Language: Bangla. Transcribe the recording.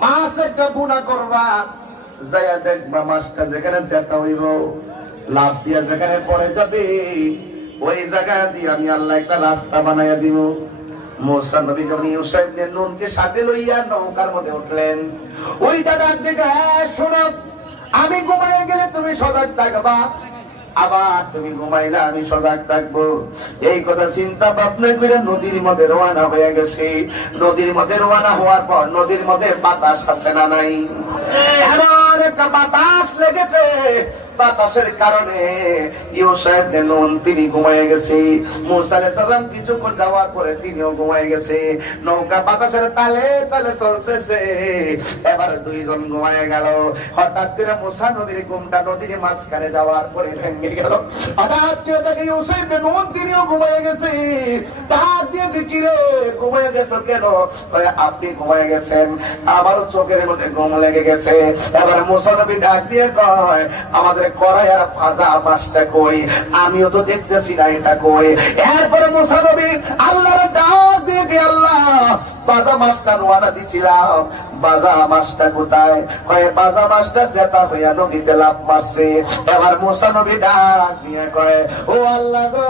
মাছ একটা বুনা করবা, যাইয়া দেখবা মাছটা যেখানে জেতা হইব, লাভ দিয়া যেখানে পড়ে যাবে, ওই জায়গা দিয়ে আমি আল্লাহ একটা রাস্তা বানাইয়া দিব। মুসা নবী যখন ইউসা ইবনে নুনকে সাথে লইয়া নৌকার মধ্যে উঠলেন, ওইটা ডাক দেখে, হ্যাঁ শোনো, আমি ঘুমাইয়া গেলে তুমি সজাগ থাকবা, আবার তুমি ঘুমাইলে আমি সজাগ থাকবো। এই কথা চিন্তা ভাবনা করে নদীর মধ্যে রওনা হয়ে গেছে। নদীর মধ্যে রওনা হওয়ার পর নদীর মধ্যে বাতাস আছে না নাই? এমন একটা বাতাস লেগেছে, বাতাসের কারণে ইউসা ইবনে নুন তিনি ঘুমায় গেছে। মুসা আলাইহিস সালাম কিছুক্ষণ যাওয়ার পরে তিনিও ঘুমায় গেছে। নৌকা বাতাসের তালে তালে চলতেছে, এবার দুইজন ঘুমায় গেল। হঠাৎ করে মুসা নবীর ঘুমটা নদীর মাঝখানে যাওয়ার পরে ভেঙে গেল। হঠাৎ করে দেখে ইউসা ইবনে নুন তিনিও ঘুমায় গেছে। ডাক দিয়ে কি রে, ঘুমায় গেছো কেন? আপনি ঘুমায় গেছেন, আমারও চোখের মধ্যে ঘুম লেগে গেছে। এবার মুসা নবী ডাক দিয়ে কয়, আমাদের কড়াই আর ভাজা মাছটা কই? আমিও তো দেখতেছি না এটা কই। এরপরে মুসা নবী আল্লাহর ডাক দিয়ে কি, আল্লাহ ভাজা মাছটা নোয়ানা দিছিলাম, ভাজা মাছটা কোথায়? কয় ভাজা মাছটা জেতা হইয়া নদীতে লাফ মারছে। এবার মুসা নবী ডাক দিয়ে কয়, ও আল্লাহ গো,